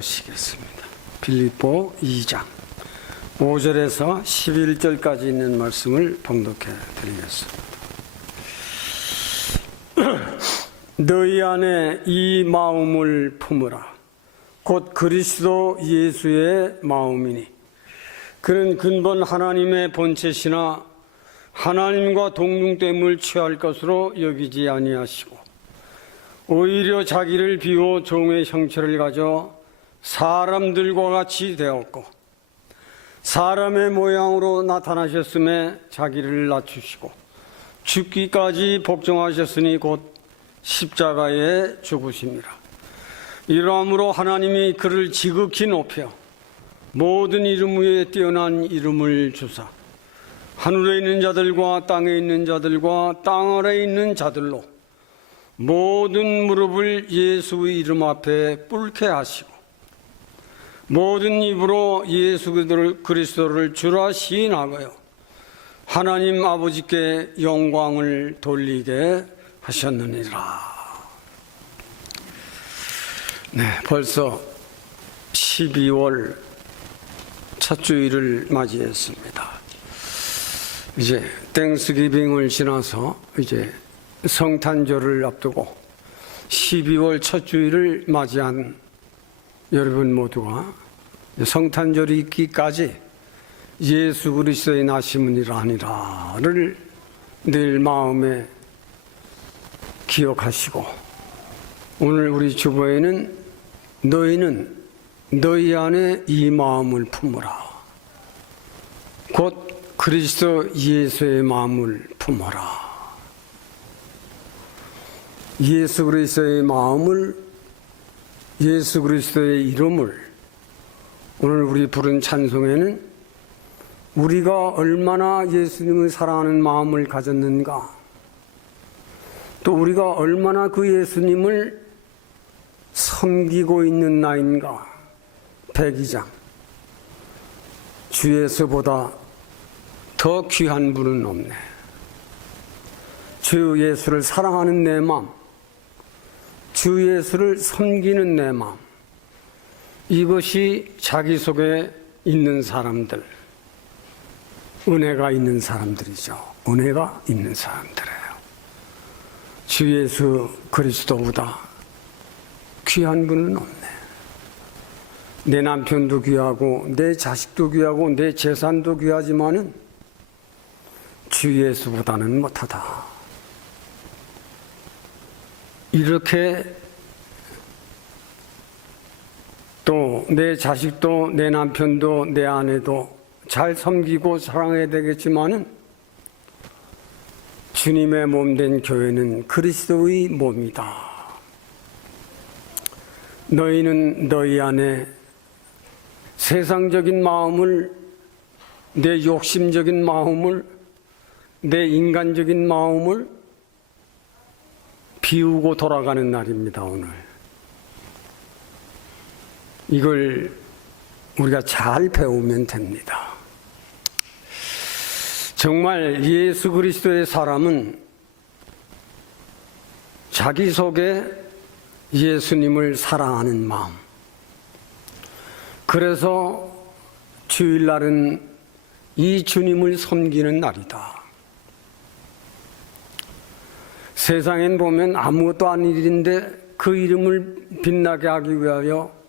보시겠습니다. 빌립보 2장 5절에서 11절까지 있는 말씀을 봉독해 드리겠습니다. 너희 안에 이 마음을 품으라. 곧 그리스도 예수의 마음이니 그는 근본 하나님의 본체시나 하나님과 동등됨을 취할 것으로 여기지 아니하시고 오히려 자기를 비워 종의 형체를 가져 사람들과 같이 되었고 사람의 모양으로 나타나셨음에 자기를 낮추시고 죽기까지 복종하셨으니 곧 십자가에 죽으심이라. 이러함으로 하나님이 그를 지극히 높여 모든 이름 위에 뛰어난 이름을 주사 하늘에 있는 자들과 땅에 있는 자들과 땅 아래에 있는 자들로 모든 무릎을 예수의 이름 앞에 꿇게 하시고 모든 입으로 예수 그리스도를 주라 시인하고요 하나님 아버지께 영광을 돌리게 하셨느니라. 네, 벌써 12월 첫 주일을 맞이했습니다. 이제 땡스기빙을 지나서 이제 성탄절을 앞두고 12월 첫 주일을 맞이한 여러분 모두가 성탄절이 있기까지 예수 그리스도의 나심은이라 아니라를 늘 마음에 기억하시고 오늘 우리 주보에는 너희는 너희 안에 이 마음을 품으라. 곧 그리스도 예수의 마음을 품어라. 예수 그리스도의 마음을, 예수 그리스도의 이름을 오늘 우리 부른 찬송에는 우리가 얼마나 예수님을 사랑하는 마음을 가졌는가, 또 우리가 얼마나 그 예수님을 섬기고 있는 나인가. 백이장 주 예수보다 더 귀한 분은 없네. 주 예수를 사랑하는 내 마음, 주 예수를 섬기는 내 마음, 이것이 자기 속에 있는 사람들, 은혜가 있는 사람들이죠. 은혜가 있는 사람들이에요. 주 예수 그리스도보다 귀한 분은 없네. 내 남편도 귀하고 내 자식도 귀하고 내 재산도 귀하지만은 주 예수보다는 못하다. 이렇게 또 내 자식도 내 남편도 내 아내도 잘 섬기고 사랑해야 되겠지만은 주님의 몸된 교회는 그리스도의 몸이다. 너희는 너희 안에 세상적인 마음을, 내 욕심적인 마음을, 내 인간적인 마음을 비우고 돌아가는 날입니다. 오늘 이걸 우리가 잘 배우면 됩니다. 정말 예수 그리스도의 사람은 자기 속에 예수님을 사랑하는 마음, 그래서 주일날은 이 주님을 섬기는 날이다. 세상엔 보면 아무것도 아닌 일인데 그 이름을 빛나게 하기 위하여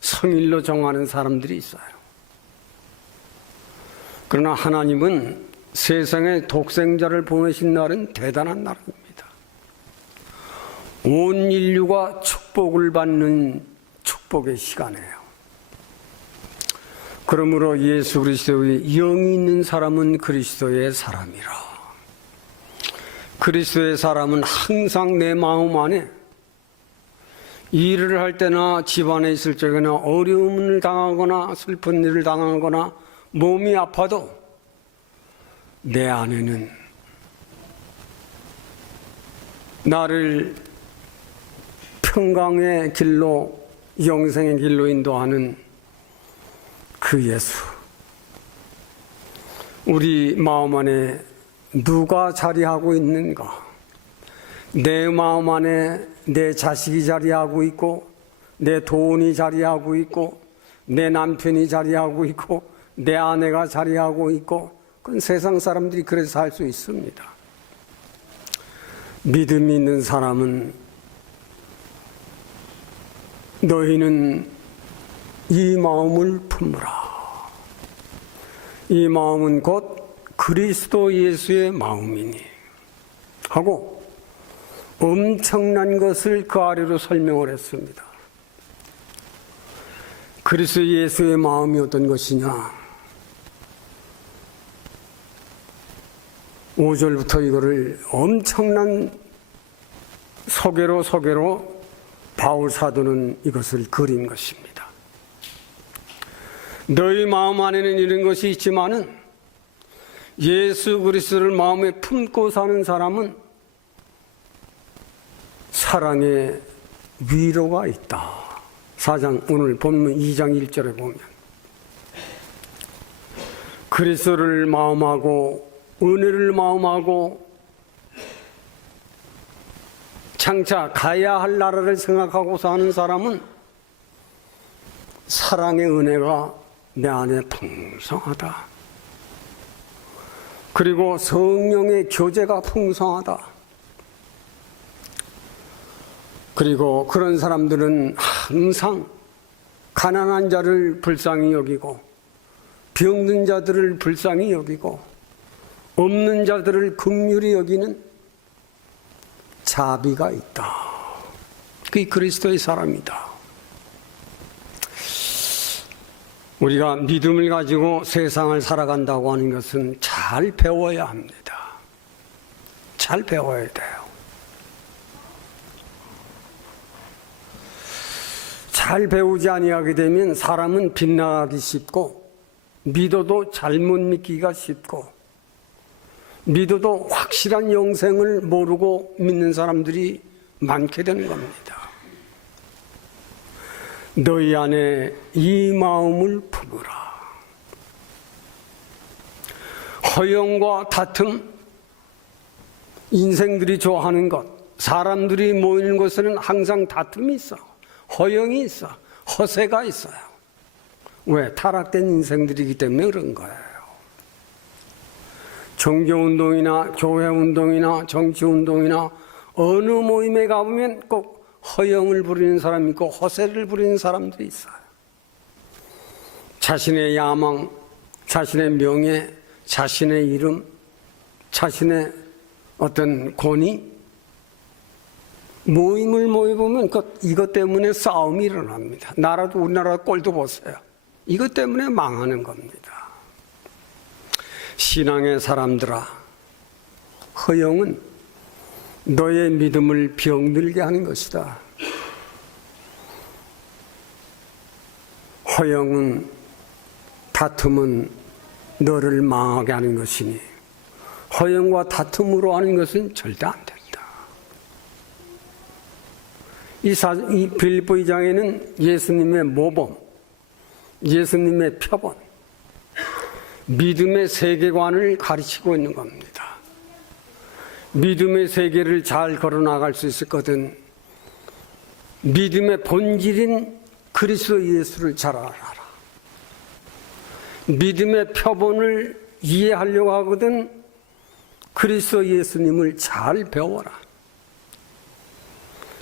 성일로 정하는 사람들이 있어요. 그러나 하나님은 세상에 독생자를 보내신 날은 대단한 날입니다. 온 인류가 축복을 받는 축복의 시간이에요. 그러므로 예수 그리스도의 영이 있는 사람은 그리스도의 사람이라. 그리스도의 사람은 항상 내 마음 안에 일을 할 때나 집안에 있을 적에나 어려움을 당하거나 슬픈 일을 당하거나 몸이 아파도 내 안에는 나를 평강의 길로, 영생의 길로 인도하는 그 예수, 우리 마음 안에 누가 자리하고 있는가? 내 마음 안에 내 자식이 자리하고 있고 내 돈이 자리하고 있고 내 남편이 자리하고 있고 내 아내가 자리하고 있고 그건 세상 사람들이 그래서 살 수 있습니다. 믿음이 있는 사람은 너희는 이 마음을 품으라. 이 마음은 곧 그리스도 예수의 마음이니 하고 엄청난 것을 그 아래로 설명을 했습니다. 그리스도 예수의 마음이 어떤 것이냐? 5절부터 이거를 엄청난 소개로 바울 사도는 이것을 그린 것입니다. 너희 마음 안에는 이런 것이 있지만은 예수 그리스도를 마음에 품고 사는 사람은 사랑의 위로가 있다. 4장 오늘 본문 2장 1절에 보면 그리스도를 마음하고 은혜를 마음하고 장차 가야 할 나라를 생각하고 사는 사람은 사랑의 은혜가 내 안에 풍성하다. 그리고 성령의 교제가 풍성하다. 그리고 그런 사람들은 항상 가난한 자를 불쌍히 여기고 병든 자들을 불쌍히 여기고 없는 자들을 긍휼히 여기는 자비가 있다. 그게 그리스도의 사람이다. 우리가 믿음을 가지고 세상을 살아간다고 하는 것은 잘 배워야 합니다. 잘 배워야 돼요. 잘 배우지 아니하게 되면 사람은 빗나가기 쉽고 믿어도 잘못 믿기가 쉽고 믿어도 확실한 영생을 모르고 믿는 사람들이 많게 되는 겁니다. 너희 안에 이 마음을 품으라. 허영과 다툼, 인생들이 좋아하는 것, 사람들이 모이는 곳에는 항상 다툼이 있어. 허영이 있어. 허세가 있어요. 왜? 타락된 인생들이기 때문에 그런 거예요. 종교운동이나 교회운동이나 정치운동이나 어느 모임에 가보면 꼭 허영을 부리는 사람이 있고 허세를 부리는 사람들이 있어요. 자신의 야망, 자신의 명예, 자신의 이름, 자신의 어떤 권위, 모임을 모여보면 이것 때문에 싸움이 일어납니다. 우리나라 꼴도 보세요. 이것 때문에 망하는 겁니다. 신앙의 사람들아, 허영은 너의 믿음을 병들게 하는 것이다. 허영은, 다툼은 너를 망하게 하는 것이니 허영과 다툼으로 하는 것은 절대 안 된다. 이 빌립보 2장에는 예수님의 모범, 예수님의 표본, 믿음의 세계관을 가르치고 있는 겁니다. 믿음의 세계를 잘 걸어나갈 수 있었거든. 믿음의 본질인 그리스도 예수를 잘 알아라. 믿음의 표본을 이해하려고 하거든. 그리스도 예수님을 잘 배워라.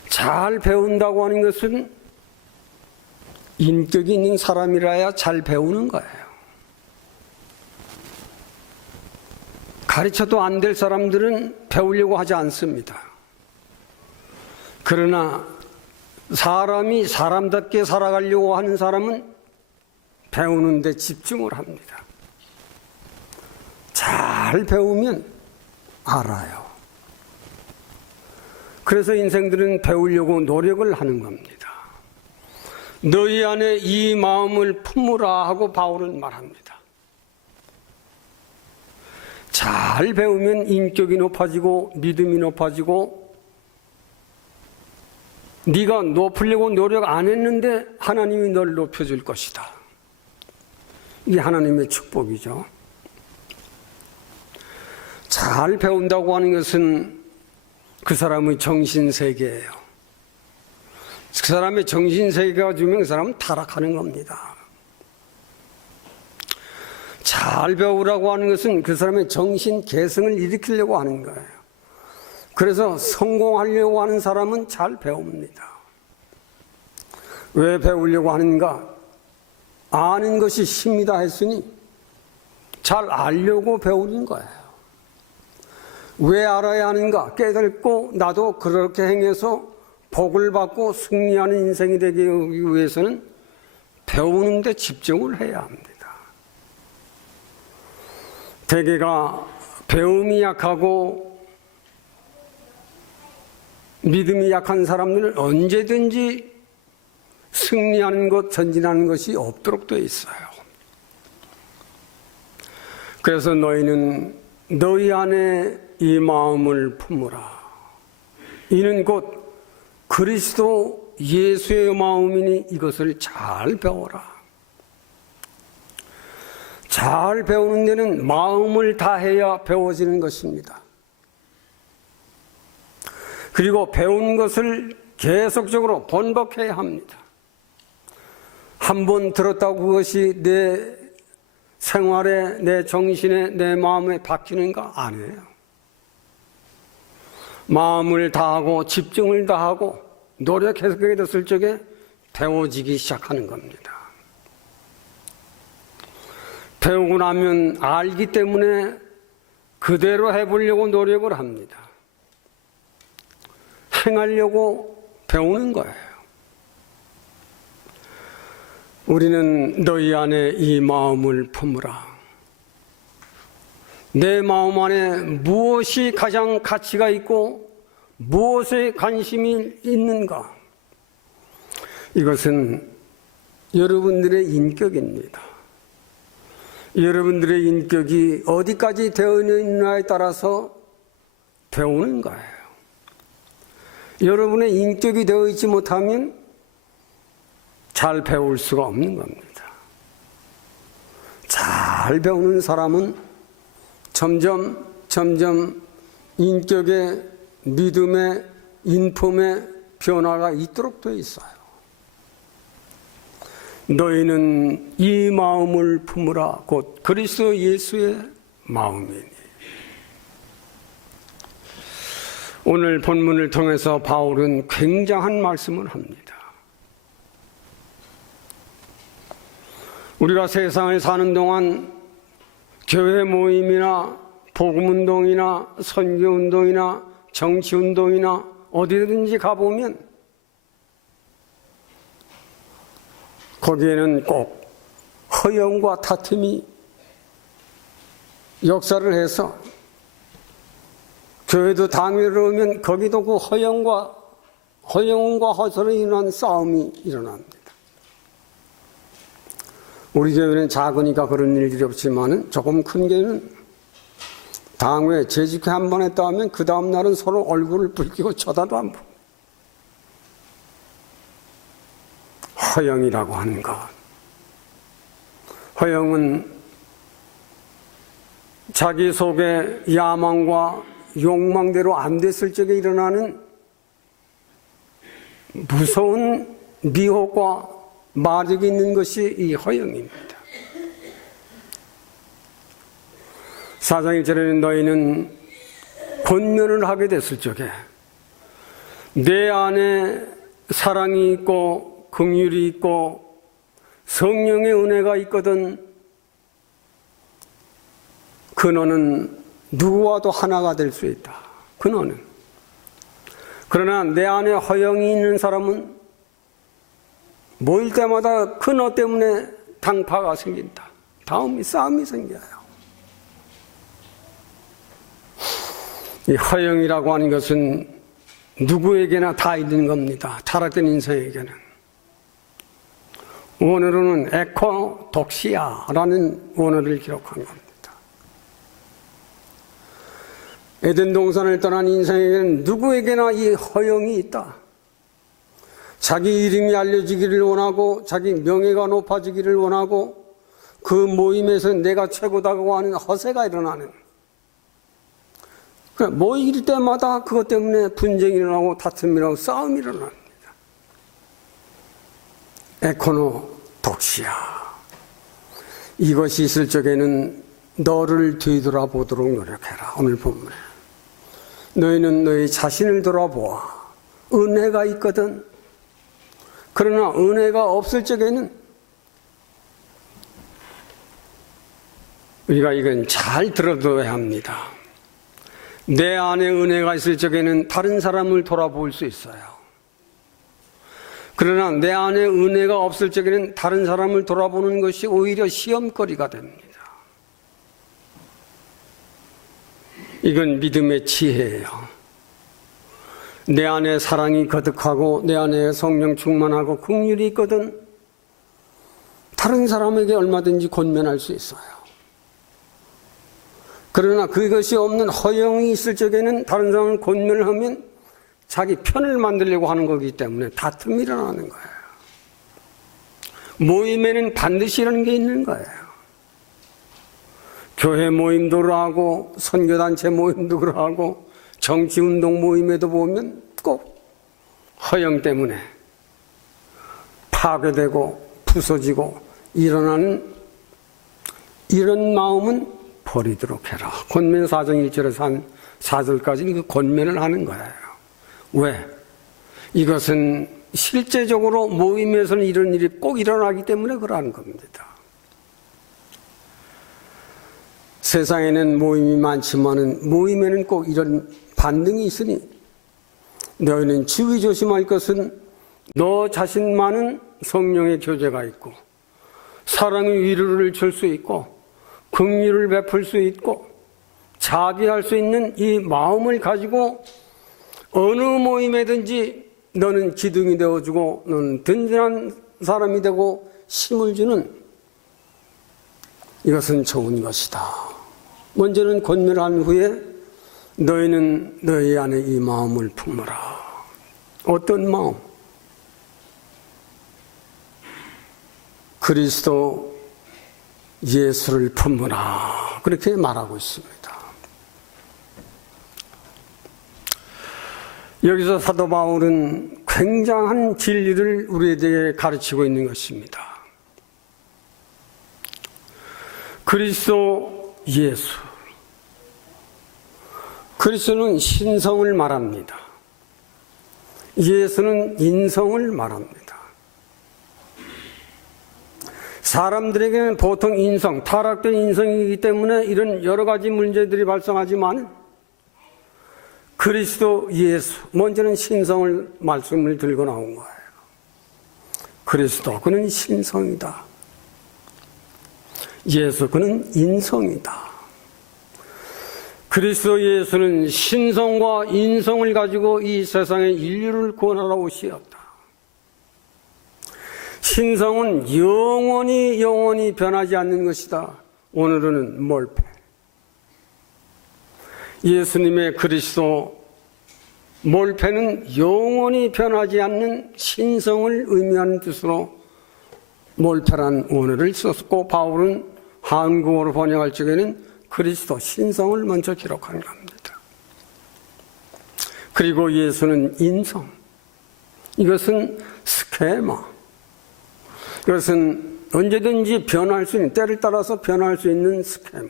잘 배운다고 하는 것은 인격이 있는 사람이라야 잘 배우는 거예요. 가르쳐도 안 될 사람들은 배우려고 하지 않습니다. 그러나 사람이 사람답게 살아가려고 하는 사람은 배우는 데 집중을 합니다. 잘 배우면 알아요. 그래서 인생들은 배우려고 노력을 하는 겁니다. 너희 안에 이 마음을 품으라 하고 바울은 말합니다. 잘 배우면 인격이 높아지고 믿음이 높아지고 네가 높으려고 노력 안 했는데 하나님이 널 높여줄 것이다. 이게 하나님의 축복이죠. 잘 배운다고 하는 것은 그 사람의 정신세계예요. 그 사람의 정신세계가 주면 그 사람은 타락하는 겁니다. 잘 배우라고 하는 것은 그 사람의 정신 개성을 일으키려고 하는 거예요. 그래서 성공하려고 하는 사람은 잘 배웁니다. 왜 배우려고 하는가? 아는 것이 힘이다 했으니 잘 알려고 배우는 거예요. 왜 알아야 하는가? 깨닫고 나도 그렇게 행해서 복을 받고 승리하는 인생이 되기 위해서는 배우는 데 집중을 해야 합니다. 대개가 배움이 약하고 믿음이 약한 사람들은 언제든지 승리하는 것, 전진하는 것이 없도록 되어 있어요. 그래서 너희는 너희 안에 이 마음을 품으라. 이는 곧 그리스도 예수의 마음이니 이것을 잘 배워라. 잘 배우는 데는 마음을 다해야 배워지는 것입니다. 그리고 배운 것을 계속적으로 번복해야 합니다. 한 번 들었다고 그것이 내 생활에, 내 정신에, 내 마음에 박히는가? 아니에요. 마음을 다하고 집중을 다하고 노력해서 그게 됐을 적에 배워지기 시작하는 겁니다. 배우고 나면 알기 때문에 그대로 해보려고 노력을 합니다. 행하려고 배우는 거예요. 우리는 너희 안에 이 마음을 품으라. 내 마음 안에 무엇이 가장 가치가 있고 무엇에 관심이 있는가? 이것은 여러분들의 인격입니다. 여러분들의 인격이 어디까지 되어 있느냐에 따라서 배우는 거예요. 여러분의 인격이 되어 있지 못하면 잘 배울 수가 없는 겁니다. 잘 배우는 사람은 점점 인격의 믿음의 인품의 변화가 있도록 되어 있어요. 너희는 이 마음을 품으라. 곧 그리스도 예수의 마음이니. 오늘 본문을 통해서 바울은 굉장한 말씀을 합니다. 우리가 세상을 사는 동안 교회 모임이나 복음운동이나 선교운동이나 정치운동이나 어디든지 가보면 거기에는 꼭 허영과 다툼이 역사를 해서 교회도 당회를 오면 거기도 그 허영과 허설로 인한 싸움이 일어납니다. 우리 교회는 작으니까 그런 일들이 없지만 조금 큰 교회는 당회 재직회 한 번 했다 하면 그 다음 날은 서로 얼굴을 붉히고 쳐다도 안 보고 허영이라고 하는 것. 허영은 자기 속의 야망과 욕망대로 안 됐을 적에 일어나는 무서운 미혹과 마력이 있는 것이 이 허영입니다. 4장 1절에는 너희는 권면을 하게 됐을 적에 내 안에 사랑이 있고 긍휼이 있고 성령의 은혜가 있거든 그너는 누구와도 하나가 될 수 있다. 그너는. 그러나 내 안에 허영이 있는 사람은 모일 때마다 그너 때문에 당파가 생긴다. 싸움이 생겨요. 이 허영이라고 하는 것은 누구에게나 다 있는 겁니다. 타락된 인생에게는. 원어로는 에코독시아라는 원어를 기록한 겁니다. 에덴 동산을 떠난 인생에게는 누구에게나 이 허영이 있다. 자기 이름이 알려지기를 원하고 자기 명예가 높아지기를 원하고 그 모임에서 내가 최고다고 하는 허세가 일어나는, 모일 때마다 그것 때문에 분쟁이 일어나고 다툼이 일어나고 싸움이 일어납니다. 에코노독시아. 이것이 있을 적에는 너를 뒤돌아보도록 노력해라. 오늘 본문에 너희는 너희 자신을 돌아보아. 은혜가 있거든. 그러나 은혜가 없을 적에는 우리가 이건 잘 들어둬야 합니다. 내 안에 은혜가 있을 적에는 다른 사람을 돌아볼 수 있어요. 그러나 내 안에 은혜가 없을 적에는 다른 사람을 돌아보는 것이 오히려 시험거리가 됩니다. 이건 믿음의 지혜예요. 내 안에 사랑이 거듭하고 내 안에 성령 충만하고 긍휼이 있거든 다른 사람에게 얼마든지 권면할 수 있어요. 그러나 그것이 없는 허영이 있을 적에는 다른 사람을 권면을 하면 자기 편을 만들려고 하는 거기 때문에 다툼이 일어나는 거예요. 모임에는 반드시 이런 게 있는 거예요. 교회 모임도 그러하고 선교단체 모임도 그러하고 정치운동 모임에도 보면 꼭 허영 때문에 파괴되고 부서지고 일어나는 이런 마음은 버리도록 해라. 권면 4장 1절에서 한 4절까지 그 권면을 하는 거예요. 왜? 이것은 실제적으로 모임에서는 이런 일이 꼭 일어나기 때문에 그러는 겁니다. 세상에는 모임이 많지만은 모임에는 꼭 이런 반등이 있으니 너희는 주의 조심할 것은 너 자신만은 성령의 교제가 있고 사랑의 위로를 줄 수 있고 긍휼을 베풀 수 있고 자비할 수 있는 이 마음을 가지고 어느 모임에든지 너는 기둥이 되어주고 너는 든든한 사람이 되고 힘을 주는 이것은 좋은 것이다. 먼저는 권면한 후에 너희는 너희 안에 이 마음을 품어라. 어떤 마음? 그리스도 예수를 품으라. 그렇게 말하고 있습니다. 여기서 사도 바울은 굉장한 진리를 우리에게 가르치고 있는 것입니다. 그리스도 예수. 그리스도는 신성을 말합니다. 예수는 인성을 말합니다. 사람들에게는 보통 인성, 타락된 인성이기 때문에 이런 여러 가지 문제들이 발생하지만 그리스도 예수, 먼저는 신성을 말씀을 들고 나온 거예요. 그리스도, 그는 신성이다. 예수, 그는 인성이다. 그리스도 예수는 신성과 인성을 가지고 이 세상의 인류를 구원하러 오시었다. 신성은 영원히 변하지 않는 것이다. 오늘은 몰패. 예수님의 그리스도 몰패는 영원히 변하지 않는 신성을 의미하는 뜻으로 몰패란 원어를 썼고 바울은 한국어로 번역할 적에는 그리스도 신성을 먼저 기록한 겁니다. 그리고 예수는 인성. 이것은 스케마. 이것은 언제든지 변할 수 있는, 때를 따라서 변할 수 있는 스케마.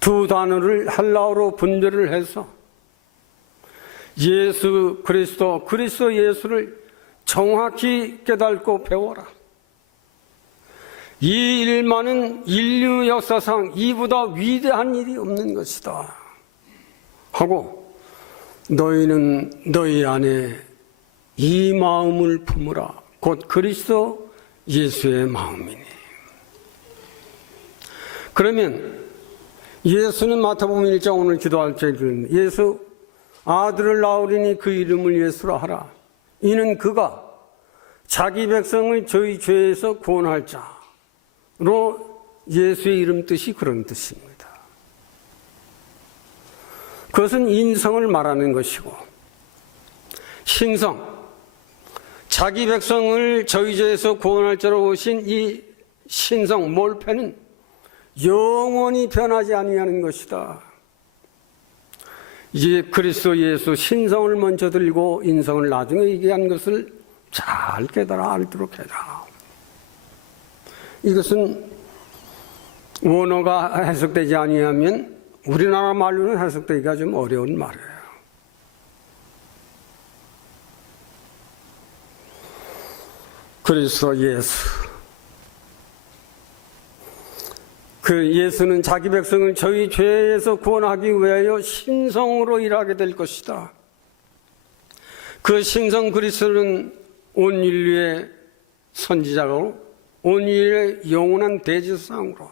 두 단어를 헬라어로 분별을 해서 예수 그리스도, 그리스도 예수를 정확히 깨닫고 배워라. 이 일만은 인류 역사상 이보다 위대한 일이 없는 것이다. 하고 너희는 너희 안에 이 마음을 품으라. 곧 그리스도 예수의 마음이니. 그러면 예수는 마태복음 1장 오늘 기도할 때 예수 아들을 낳으리니 그 이름을 예수라 하라. 이는 그가 자기 백성을 저희 죄에서 구원할 자로 예수의 이름 뜻이 그런 뜻입니다. 그것은 인성을 말하는 것이고 신성, 자기 백성을 저희 죄에서 구원할 자로 오신 이 신성 몰패는 영원히 변하지 아니하는 것이다. 이제 그리스도 예수 신성을 먼저 들고 인성을 나중에 얘기한 것을 잘 깨달아 알도록 해라. 이것은 원어가 해석되지 아니하면 우리나라 말로는 해석되기가 좀 어려운 말이에요. 그리스도 예수. 그 예수는 자기 백성을 저희 죄에서 구원하기 위하여 신성으로 일하게 될 것이다. 그 신성 그리스도는 온 인류의 선지자로, 온 인류의 영원한 대제사장으로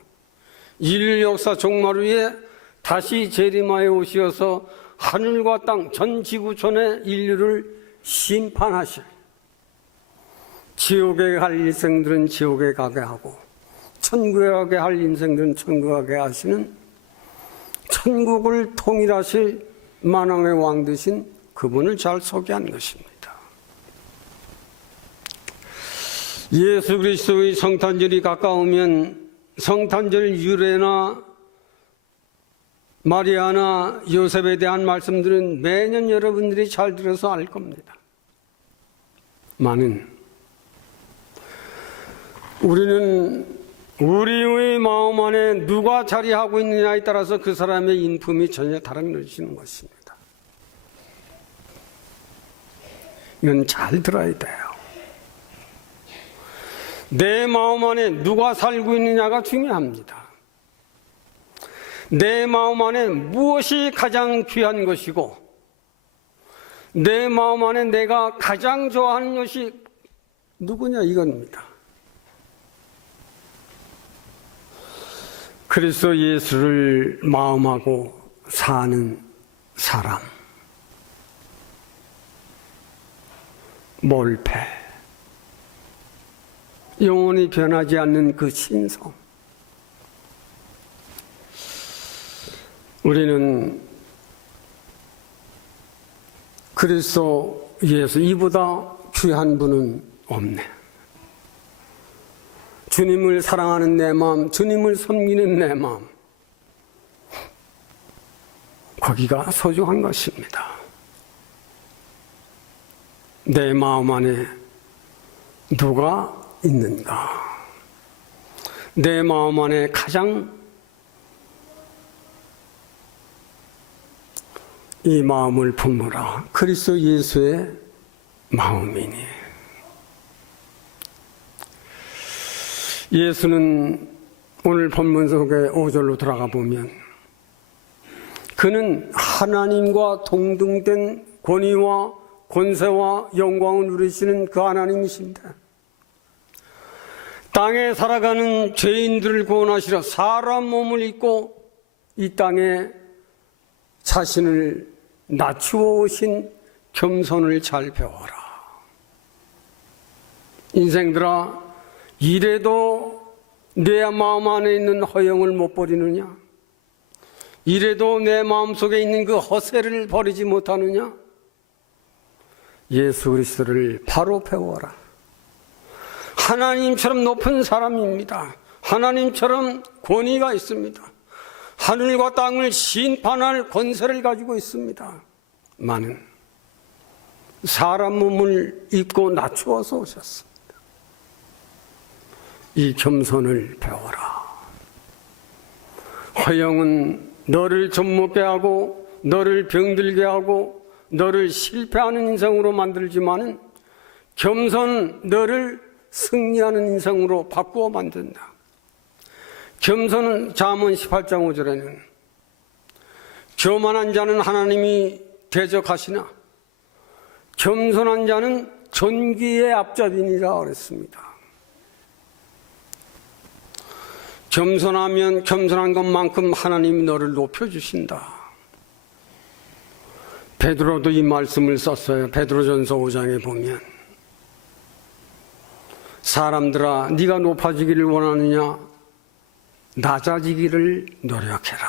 인류 역사 종말 위에 다시 재림하여 오시어서 하늘과 땅 전 지구촌의 인류를 심판하실, 지옥에 갈 인생들은 지옥에 가게 하고 천국에 가게 할 인생들은 천국에 가게 하시는 천국을 통일하실 만왕의 왕 되신 그분을 잘 소개한 것입니다. 예수 그리스도의 성탄절이 가까우면 성탄절 유래나 마리아나 요셉에 대한 말씀들은 매년 여러분들이 잘 들어서 알 겁니다. 우리는 우리의 마음 안에 누가 자리하고 있느냐에 따라서 그 사람의 인품이 전혀 달라지는 것입니다. 이건 잘 들어야 돼요. 내 마음 안에 누가 살고 있느냐가 중요합니다. 내 마음 안에 무엇이 가장 귀한 것이고 내 마음 안에 내가 가장 좋아하는 것이 누구냐 이겁니다. 그리스도 예수를 마음하고 사는 사람, 몰패, 영원히 변하지 않는 그 신성. 우리는 그리스도 예수 이보다 귀한 분은 없네. 주님을 사랑하는 내 마음, 주님을 섬기는 내 마음, 거기가 소중한 것입니다. 내 마음 안에 누가 있는가? 내 마음 안에 가장 이 마음을 품으라. 그리스도 예수의 마음이니. 예수는 오늘 본문 속에 5절로 들어가 보면 그는 하나님과 동등된 권위와 권세와 영광을 누리시는 그 하나님이십니다. 땅에 살아가는 죄인들을 구원하시려 사람 몸을 입고 이 땅에 자신을 낮추어 오신 겸손을 잘 배워라. 인생들아, 이래도 내 마음 안에 있는 허영을 못 버리느냐? 이래도 내 마음속에 있는 그 허세를 버리지 못하느냐? 예수 그리스도를 바로 배워라. 하나님처럼 높은 사람입니다. 하나님처럼 권위가 있습니다. 하늘과 땅을 심판할 권세를 가지고 있습니다. 많은 사람 몸을 입고 낮추어서 오셨습니다. 이 겸손을 배워라. 허영은 너를 좀먹게 하고 너를 병들게 하고 너를 실패하는 인생으로 만들지만은 겸손은 너를 승리하는 인생으로 바꾸어 만든다. 겸손은 잠언 18장 5절에는 교만한 자는 하나님이 대적하시나 겸손한 자는 존귀의 앞잡이니라 그랬습니다. 겸손하면 겸손한 것만큼 하나님이 너를 높여주신다. 베드로도 이 말씀을 썼어요. 베드로전서 5장에 보면 사람들아 네가 높아지기를 원하느냐? 낮아지기를 노력해라.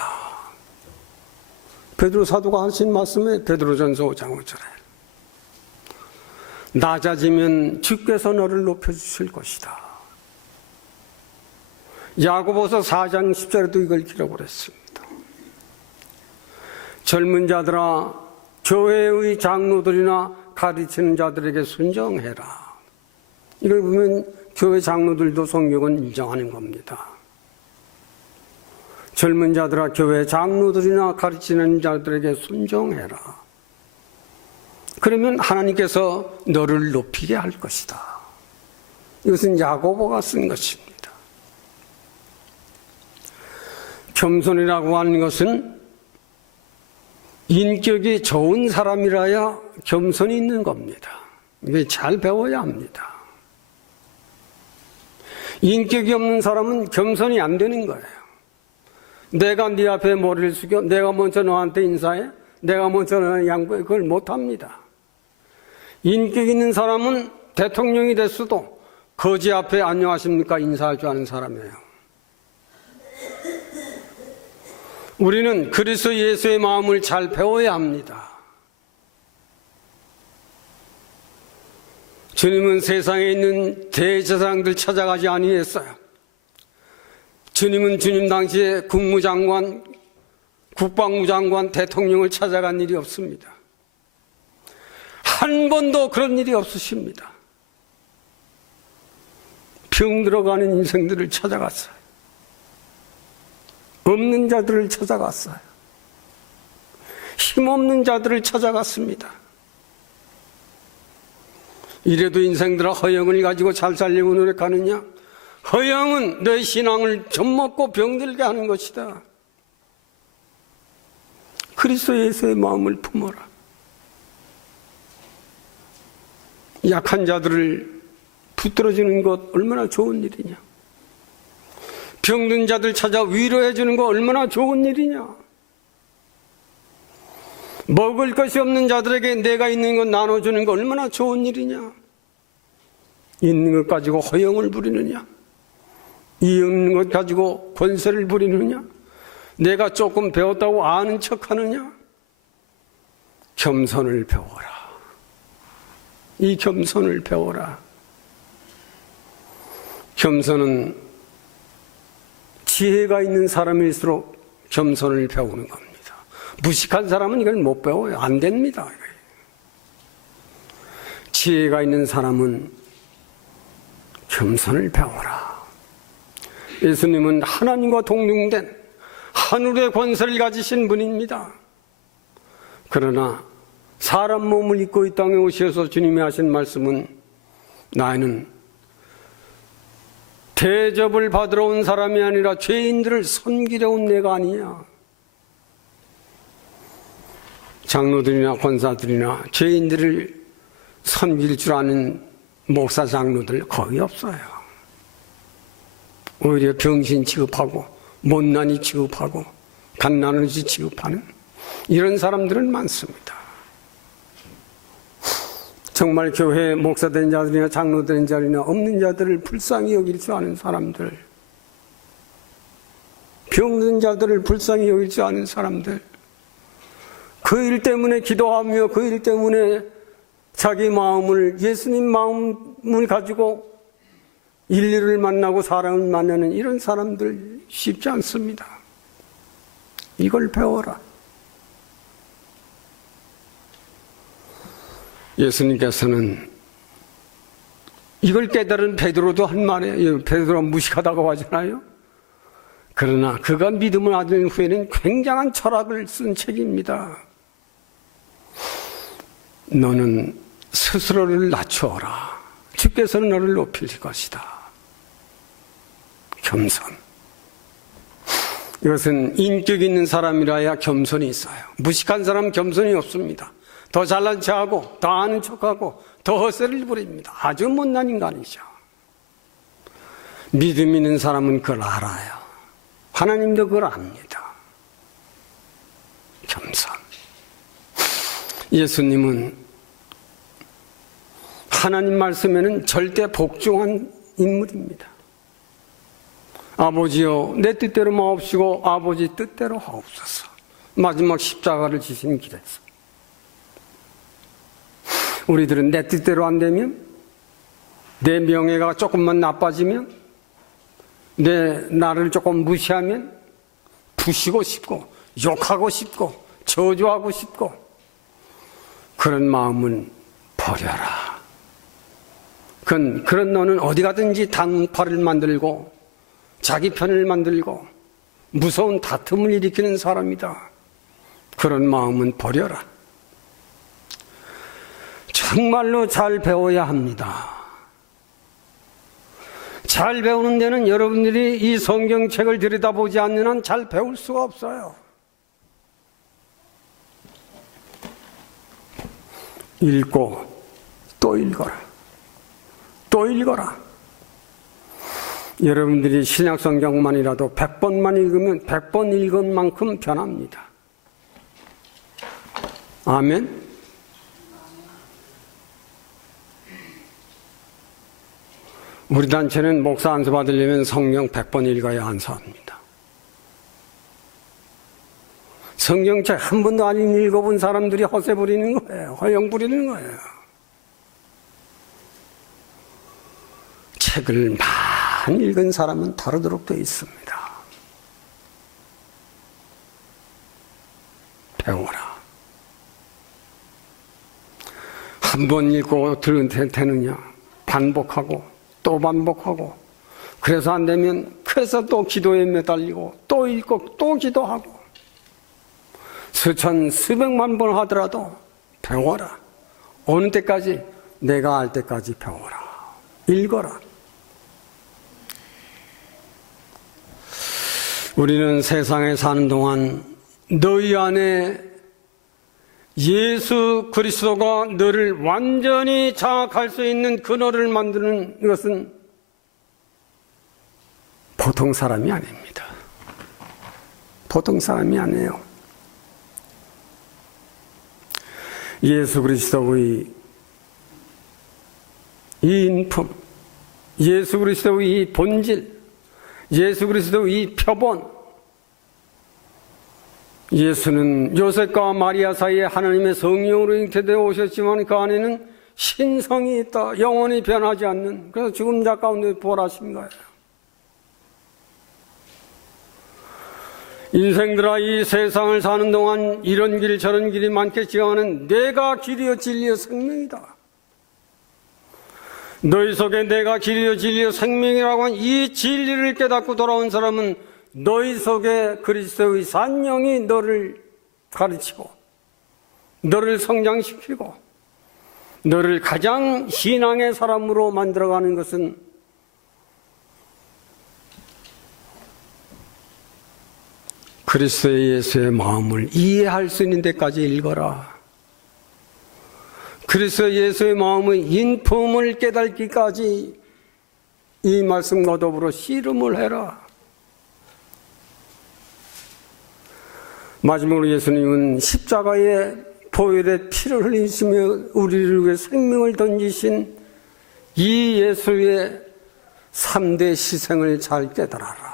베드로 사도가 하신 말씀에 베드로전서 5장 5절에 낮아지면 주께서 너를 높여주실 것이다. 야고보서 4장 10절에도 이걸 기록을 했습니다. 젊은 자들아 교회의 장로들이나 가르치는 자들에게 순종해라. 이걸 보면 교회 장로들도 성경은 인정하는 겁니다. 젊은 자들아 교회 장로들이나 가르치는 자들에게 순종해라. 그러면 하나님께서 너를 높이게 할 것이다. 이것은 야고보가 쓴 것입니다. 겸손이라고 하는 것은 인격이 좋은 사람이라야 겸손이 있는 겁니다. 이게 잘 배워야 합니다. 인격이 없는 사람은 겸손이 안 되는 거예요. 내가 네 앞에 머리를 숙여 내가 먼저 너한테 인사해 내가 먼저 너한테 양보해 그걸 못합니다. 인격 있는 사람은 대통령이 됐어도 거지 앞에 안녕하십니까 인사할 줄 아는 사람이에요. 우리는 그리스도 예수의 마음을 잘 배워야 합니다. 주님은 세상에 있는 대제사장들 찾아가지 아니했어요. 주님은 주님 당시에 국무장관, 국방부 장관, 대통령을 찾아간 일이 없습니다. 한 번도 그런 일이 없으십니다. 병 들어가는 인생들을 찾아갔어요. 없는 자들을 찾아갔어요. 힘없는 자들을 찾아갔습니다. 이래도 인생들아 허영을 가지고 잘 살려고 노력하느냐? 허영은 내 신앙을 젖먹고 병들게 하는 것이다. 그리스도 예수의 마음을 품어라. 약한 자들을 붙들어주는 것 얼마나 좋은 일이냐. 병든 자들 찾아 위로해 주는 거 얼마나 좋은 일이냐. 먹을 것이 없는 자들에게 내가 있는 것 나눠주는 거 얼마나 좋은 일이냐. 있는 것 가지고 허영을 부리느냐. 있는 것 가지고 권세를 부리느냐. 내가 조금 배웠다고 아는 척하느냐. 겸손을 배워라. 이 겸손을 배워라. 겸손은 지혜가 있는 사람일수록 겸손을 배우는 겁니다. 무식한 사람은 이걸 못 배워요. 안 됩니다. 지혜가 있는 사람은 겸손을 배워라. 예수님은 하나님과 동등된 하늘의 권세를 가지신 분입니다. 그러나 사람 몸을 입고 이 땅에 오셔서 주님이 하신 말씀은 나는 대접을 받으러 온 사람이 아니라 죄인들을 섬기려 온 내가 아니냐. 장로들이나 권사들이나 죄인들을 섬길 줄 아는 목사 장로들 거의 없어요. 오히려 병신 취급하고 못난이 취급하고 갓난아지 취급하는 이런 사람들은 많습니다. 정말 교회 목사된 자들이나 장로된 자들이나 없는 자들을 불쌍히 여길 줄 아는 사람들, 병든 자들을 불쌍히 여길 줄 아는 사람들, 그 일 때문에 기도하며 그 일 때문에 자기 마음을 예수님 마음을 가지고 인류를 만나고 사람을 만나는 이런 사람들 쉽지 않습니다. 이걸 배워라. 예수님께서는 이걸 깨달은 베드로도 한 말이에요. 베드로가 무식하다고 하잖아요. 그러나 그가 믿음을 얻은 후에는 굉장한 철학을 쓴 책입니다. 너는 스스로를 낮추어라. 주께서는 너를 높일 것이다. 겸손. 이것은 인격 있는 사람이라야 겸손이 있어요. 무식한 사람은 겸손이 없습니다. 더 잘난 척하고 더 아는 척하고 더 헛소리를 부립니다. 아주 못난 인간이죠. 믿음 있는 사람은 그걸 알아요. 하나님도 그걸 압니다. 겸손. 예수님은 하나님 말씀에는 절대 복종한 인물입니다. 아버지여 내 뜻대로 마옵시고 아버지 뜻대로 하옵소서. 마지막 십자가를 지신 길에서 우리들은 내 뜻대로 안 되면, 내 명예가 조금만 나빠지면, 나를 조금 무시하면 부시고 싶고 욕하고 싶고 저주하고 싶고, 그런 마음은 버려라. 그런 너는 어디 가든지 당파를 만들고 자기 편을 만들고 무서운 다툼을 일으키는 사람이다. 그런 마음은 버려라. 정말로 잘 배워야 합니다. 잘 배우는 데는 여러분들이 이 성경책을 들여다보지 않는 한 잘 배울 수가 없어요. 읽고 또 읽어라. 또 읽어라. 여러분들이 신약성경만이라도 100번만 읽으면 100번 읽은 만큼 변합니다. 아멘. 우리 단체는 목사 안수 받으려면 성경 100번 읽어야 안수합니다. 성경책 한 번도 안 읽어본 사람들이 허세 부리는 거예요. 허영 부리는 거예요. 책을 많이 읽은 사람은 다르도록 되어 있습니다. 배워라. 한 번 읽고 되느냐? 반복하고 또 반복하고, 그래서 안 되면 그래서 또 기도에 매달리고 또 읽고 또 기도하고, 수천 수백만 번 하더라도 배워라. 어느 때까지? 내가 알 때까지 배워라. 읽어라. 우리는 세상에 사는 동안 너희 안에 예수 그리스도가 너를 완전히 장악할 수 있는 근원을 만드는 것은 보통 사람이 아닙니다. 보통 사람이 아니에요. 예수 그리스도의 이 인품, 예수 그리스도의 이 본질, 예수 그리스도의 이 표본, 예수는 요셉과 마리아 사이에 하나님의 성령으로 잉태되어 오셨지만 그 안에는 신성이 있다. 영원히 변하지 않는. 그래서 죽은 자 가운데 부활하신 거예요. 인생들아, 이 세상을 사는 동안 이런 길 저런 길이 많겠지만은 내가 길이요 진리요 생명이다. 너희 속에 내가 길이요 진리요 생명이라고 한 이 진리를 깨닫고 돌아온 사람은 너희 속에 그리스도의 산영이 너를 가르치고 너를 성장시키고 너를 가장 신앙의 사람으로 만들어가는 것은 그리스도 예수의 마음을 이해할 수 있는 데까지 읽어라. 그리스도 예수의 마음의 인품을 깨닫기까지 이 말씀과 더불어 씨름을 해라. 마지막으로 예수님은 십자가에 보혈의 피를 흘리시며 우리를 위해 생명을 던지신 이 예수의 3대 희생을 잘 깨달아라.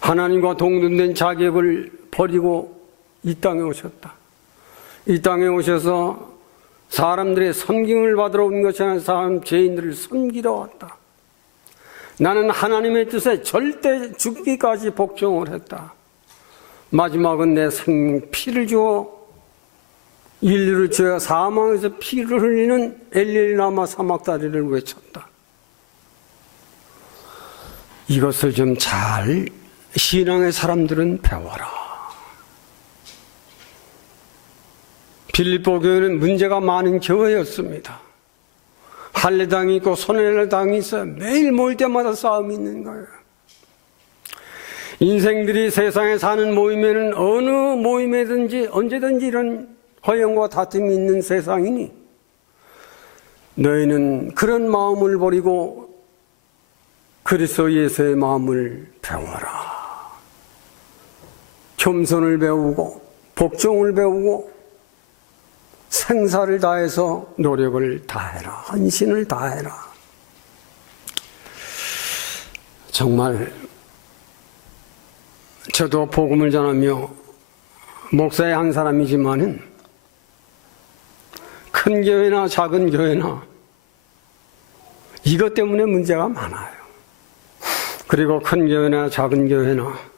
하나님과 동등된 자격을 버리고 이 땅에 오셨다. 이 땅에 오셔서 사람들의 섬김을 받으러 온 것이 아니라 사람 죄인들을 섬기러 왔다. 나는 하나님의 뜻에 절대 죽기까지 복종을 했다. 마지막은 내 생명 피를 주어 인류를 죄와 사망에서 피를 흘리는 엘리엘라마 사막다리를 외쳤다. 이것을 좀 잘 신앙의 사람들은 배워라. 빌립보 교회는 문제가 많은 교회였습니다. 할례당이 있고 손해례당이 있어요. 매일 모일 때마다 싸움이 있는 거예요. 인생들이 세상에 사는 모임에는 어느 모임에든지 언제든지 이런 허영과 다툼이 있는 세상이니 너희는 그런 마음을 버리고 그리스도 예수의 마음을 배워라. 겸손을 배우고 복종을 배우고 생사를 다해서 노력을 다해라. 헌신을 다해라. 정말 저도 복음을 전하며 목사의 한 사람이지만은 큰 교회나 작은 교회나 이것 때문에 문제가 많아요. 그리고 큰 교회나 작은 교회나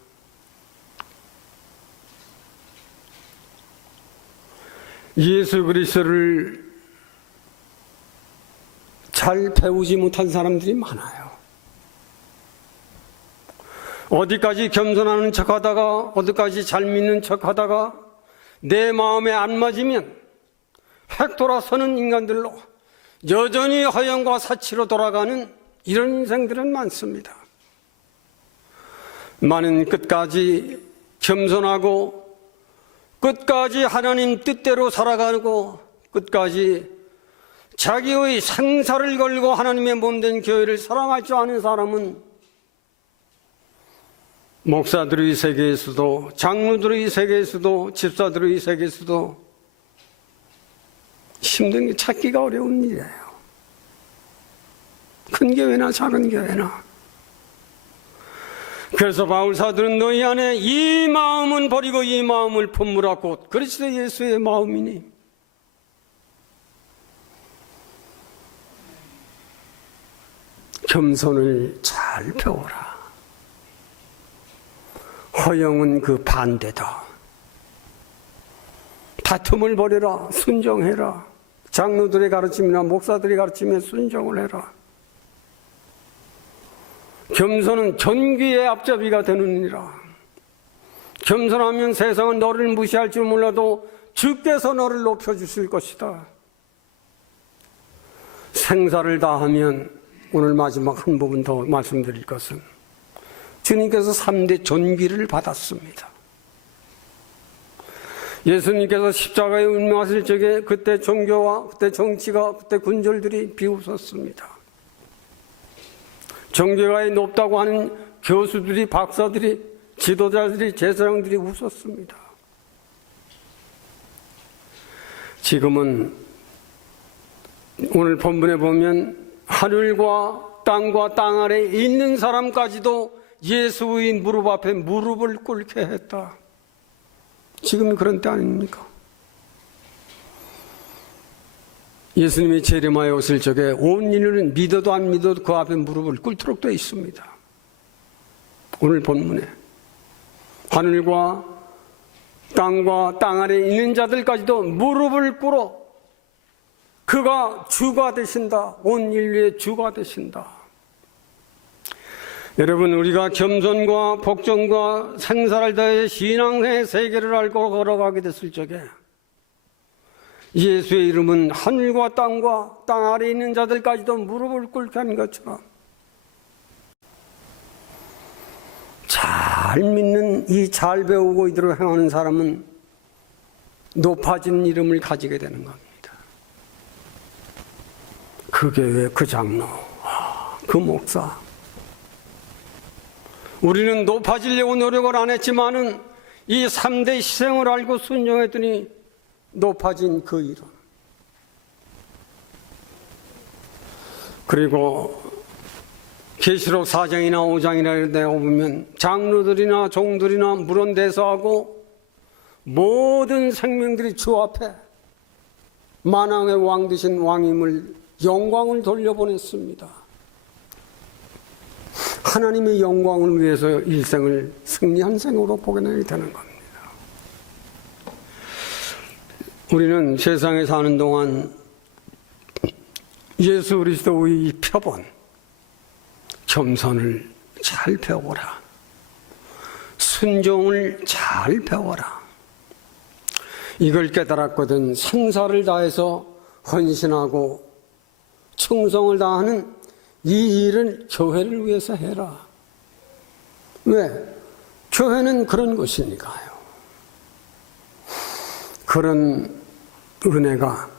예수 그리스도를 잘 배우지 못한 사람들이 많아요. 어디까지 겸손하는 척하다가 어디까지 잘 믿는 척하다가 내 마음에 안 맞으면 획 돌아서는 인간들로 여전히 허영과 사치로 돌아가는 이런 인생들은 많습니다. 많은 끝까지 겸손하고 끝까지 하나님 뜻대로 살아가고 끝까지 자기의 생사를 걸고 하나님의 몸된 교회를 사랑할 줄 아는 사람은 목사들의 세계에서도 장로들의 세계에서도 집사들의 세계에서도 힘든 게 찾기가 어려운 일이에요. 큰 교회나 작은 교회나. 그래서 바울 사도는 너희 안에 이 마음은 버리고 이 마음을 품으라 곧 그리스도 예수의 마음이니 겸손을 잘 배워라. 허영은 그 반대다. 다툼을 버려라. 순종해라. 장로들의 가르침이나 목사들의 가르침에 순종을 해라. 겸손은 존귀의 앞잡이가 되느니라. 겸손하면 세상은 너를 무시할 줄 몰라도 주께서 너를 높여주실 것이다. 생사를 다하면 오늘 마지막 한 부분 더 말씀드릴 것은 주님께서 3대 존귀를 받았습니다. 예수님께서 십자가에 운명하실 적에 그때 종교와 그때 정치가 그때 군졸들이 비웃었습니다. 종교가 높다고 하는 교수들이 박사들이 지도자들이 제사장들이 웃었습니다. 지금은 오늘 본문에 보면 하늘과 땅과 땅 아래 있는 사람까지도 예수의 무릎 앞에 무릎을 꿇게 했다. 지금 그런 때 아닙니까? 예수님이 재림하여 오실 적에 온 인류는 믿어도 안 믿어도 그 앞에 무릎을 꿇도록 되어 있습니다. 오늘 본문에 하늘과 땅과 땅 아래 있는 자들까지도 무릎을 꿇어 그가 주가 되신다. 온 인류의 주가 되신다. 여러분, 우리가 겸손과 복종과 생사를 다해 신앙의 세계를 알고 걸어가게 됐을 적에 예수의 이름은 하늘과 땅과 땅 아래 있는 자들까지도 무릎을 꿇게 하는 것처럼 잘 믿는 이 잘 배우고 이대로 행하는 사람은 높아진 이름을 가지게 되는 겁니다. 그 교회, 그 장로, 그 목사. 우리는 높아지려고 노력을 안 했지만은 이 3대 희생을 알고 순종했더니 높아진 그 이름. 그리고 계시록 4장이나 5장이나 이런 데 보면 장로들이나 종들이나 물론대사하고 모든 생명들이 주 앞에 만왕의 왕 되신 왕임을 영광을 돌려보냈습니다. 하나님의 영광을 위해서 일생을 승리한 생으로 보게 되는 겁니다. 우리는 세상에 사는 동안 예수 그리스도의 표본, 겸손을 잘 배워라. 순종을 잘 배워라. 이걸 깨달았거든 생사를 다해서 헌신하고 충성을 다하는 이 일을 교회를 위해서 해라. 왜? 교회는 그런 곳이니까요. 그런 은혜가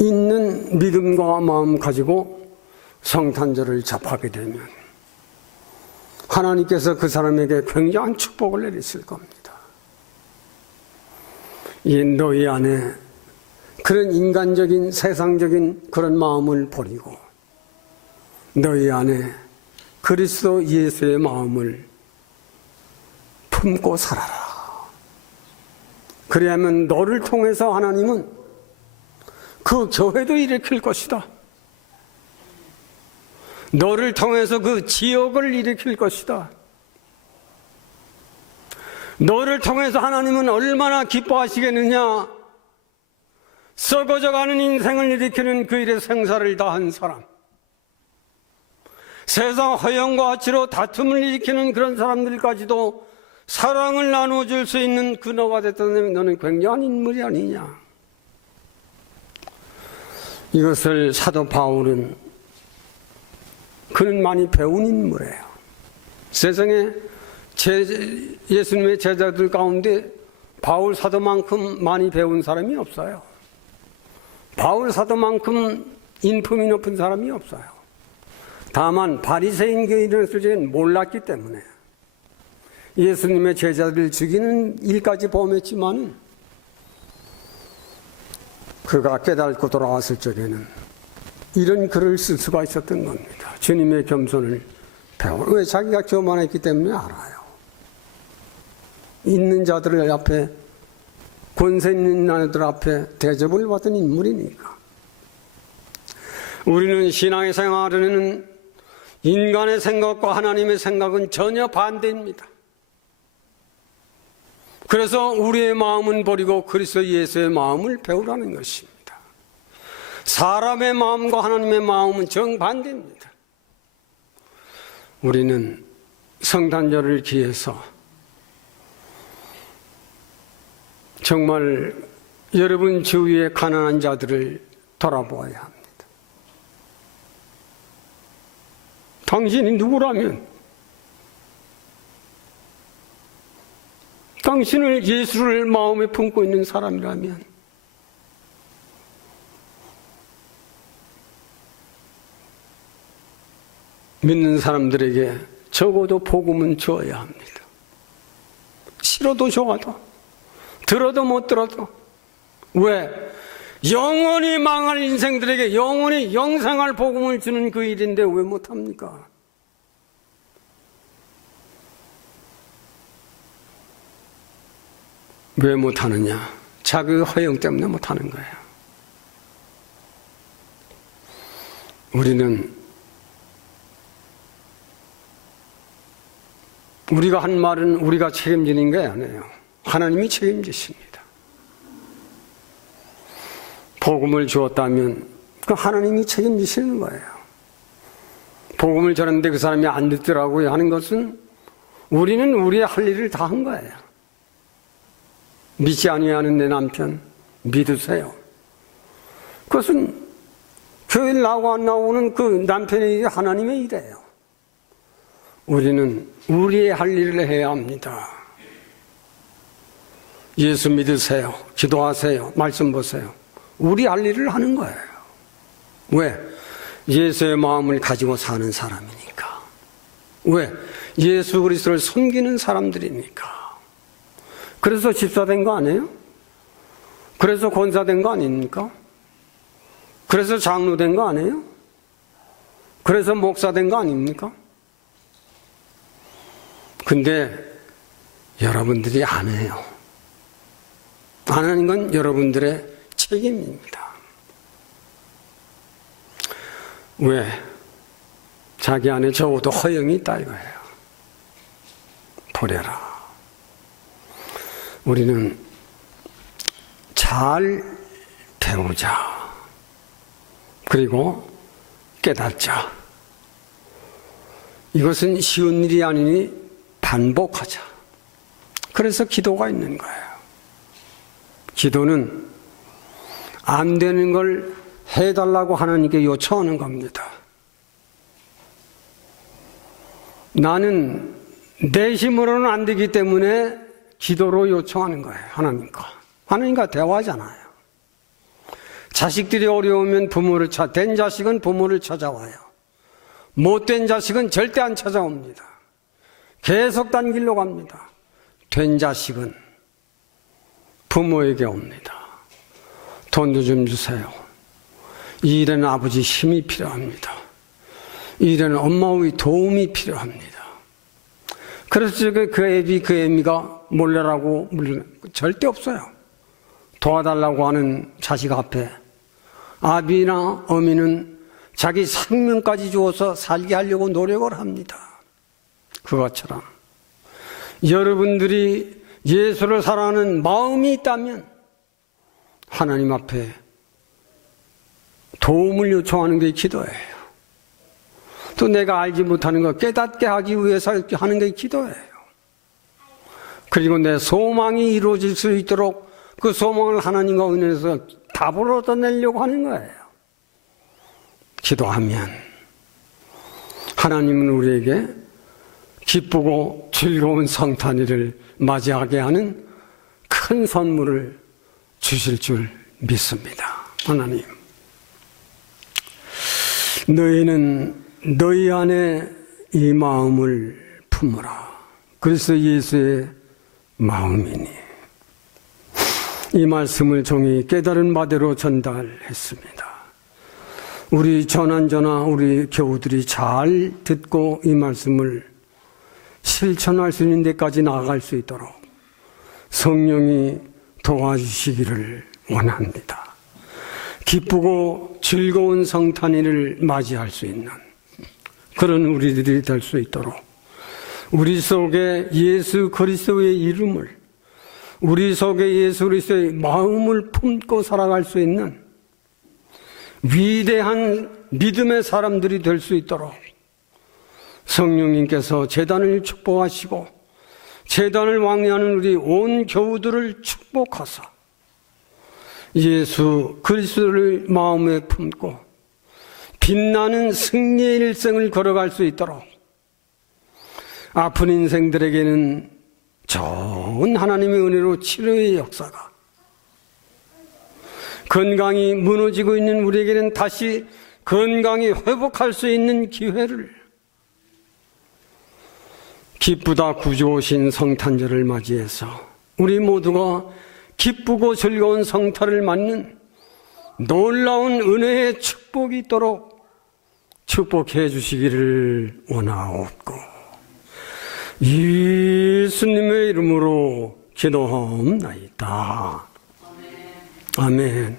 있는 믿음과 마음 가지고 성탄절을 접하게 되면 하나님께서 그 사람에게 굉장한 축복을 내리실 겁니다. 이 너희 안에 그런 인간적인 세상적인 그런 마음을 버리고 너희 안에 그리스도 예수의 마음을 품고 살아라. 그래야만 너를 통해서 하나님은 그 교회도 일으킬 것이다. 너를 통해서 그 지역을 일으킬 것이다. 너를 통해서 하나님은 얼마나 기뻐하시겠느냐. 썩어져가는 인생을 일으키는 그 일에 생사를 다한 사람, 세상 허영과 가치로 다툼을 일으키는 그런 사람들까지도 사랑을 나눠줄 수 있는 그 너가 됐다면 너는 굉장한 인물이 아니냐. 이것을 사도 바울은 그는 많이 배운 인물이에요. 세상에 예수님의 제자들 가운데 바울 사도만큼 많이 배운 사람이 없어요. 바울 사도만큼 인품이 높은 사람이 없어요. 다만 바리새인 교인을 때는 몰랐기 때문에 예수님의 제자들을 죽이는 일까지 범했지만 그가 깨닫고 돌아왔을 적에는 이런 글을 쓸 수가 있었던 겁니다. 주님의 겸손을 배워. 왜? 자기가 교만했기 때문에 알아요. 있는 자들 앞에, 권세 있는 자들 앞에 대접을 받은 인물이니까. 우리는 신앙의 생활에는 인간의 생각과 하나님의 생각은 전혀 반대입니다. 그래서 우리의 마음은 버리고 그리스도 예수의 마음을 배우라는 것입니다. 사람의 마음과 하나님의 마음은 정반대입니다. 우리는 성탄절을 기해서 정말 여러분 주위의 가난한 자들을 돌아보아야 합니다. 당신이 누구라면, 당신을 예수를 마음에 품고 있는 사람이라면 믿는 사람들에게 적어도 복음은 줘야 합니다. 싫어도 좋아도, 들어도 못 들어도. 왜? 영원히 망할 인생들에게 영원히 영생할 복음을 주는 그 일인데 왜 못합니까? 왜 못하느냐? 자기 허영 때문에 못하는 거예요. 우리가 한 말은 우리가 책임지는 게 아니에요. 하나님이 책임지십니다. 복음을 주었다면 그 하나님이 책임지시는 거예요. 복음을 전하는데 그 사람이 안 듣더라고요 하는 것은 우리는 우리의 할 일을 다 한 거예요. 믿지 아니하는 내 남편 믿으세요. 그것은 교회를 나오고 안 나오는 그 남편의 일이 하나님의 일이에요. 우리는 우리의 할 일을 해야 합니다. 예수 믿으세요. 기도하세요. 말씀 보세요. 우리 할 일을 하는 거예요. 왜? 예수의 마음을 가지고 사는 사람이니까. 왜? 예수 그리스도를 섬기는 사람들이니까. 그래서 집사된 거 아니에요? 그래서 권사된 거 아닙니까? 그래서 장로된 거 아니에요? 그래서 목사된 거 아닙니까? 근데 여러분들이 안 해요. 안 하는 건 여러분들의 책임입니다. 왜? 자기 안에 적어도 허영이 있다 이거예요. 버려라. 우리는 잘 배우자. 그리고 깨닫자. 이것은 쉬운 일이 아니니 반복하자. 그래서 기도가 있는 거예요. 기도는 안 되는 걸 해달라고 하나님께 요청하는 겁니다. 나는 내 힘으로는 안 되기 때문에 기도로 요청하는 거예요. 하나님과 대화하잖아요. 자식들이 어려우면 된 자식은 부모를 찾아와요. 못된 자식은 절대 안 찾아옵니다. 계속 딴 길로 갑니다. 된 자식은 부모에게 옵니다. 돈도 좀 주세요. 이 일에는 아버지 힘이 필요합니다. 이 일에는 엄마의 도움이 필요합니다. 그래서 그 애미가 몰래라고 절대 없어요. 도와달라고 하는 자식 앞에 아비나 어미는 자기 생명까지 주어서 살게 하려고 노력을 합니다. 그것처럼 여러분들이 예수를 사랑하는 마음이 있다면 하나님 앞에 도움을 요청하는 게 기도예요. 또 내가 알지 못하는 거 깨닫게 하기 위해서 이렇게 하는 게 기도예요. 그리고 내 소망이 이루어질 수 있도록 그 소망을 하나님과 은혜에서 답을 얻어내려고 하는 거예요. 기도하면 하나님은 우리에게 기쁘고 즐거운 성탄일을 맞이하게 하는 큰 선물을 주실 줄 믿습니다. 하나님, 너희는 너희 안에 이 마음을 품으라. 그리스도 예수의 마음이니. 이 말씀을 종이 깨달은 바대로 전달했습니다. 우리 전환전화 우리 교우들이 잘 듣고 이 말씀을 실천할 수 있는 데까지 나아갈 수 있도록 성령이 도와주시기를 원합니다. 기쁘고 즐거운 성탄일을 맞이할 수 있는 그런 우리들이 될 수 있도록 우리 속에 예수 그리스도의 이름을, 우리 속에 예수 그리스도의 마음을 품고 살아갈 수 있는 위대한 믿음의 사람들이 될 수 있도록 성령님께서 제단을 축복하시고 제단을 왕래하는 우리 온 교우들을 축복하사 예수 그리스도를 마음에 품고 빛나는 승리의 일생을 걸어갈 수 있도록 아픈 인생들에게는 좋은 하나님의 은혜로 치료의 역사가, 건강이 무너지고 있는 우리에게는 다시 건강이 회복할 수 있는 기회를, 기쁘다 구주오신 성탄절을 맞이해서 우리 모두가 기쁘고 즐거운 성탄을 맞는 놀라운 은혜의 축복이 있도록 축복해 주시기를 원하옵고 예수님의 이름으로 기도하옵나이다. 아멘.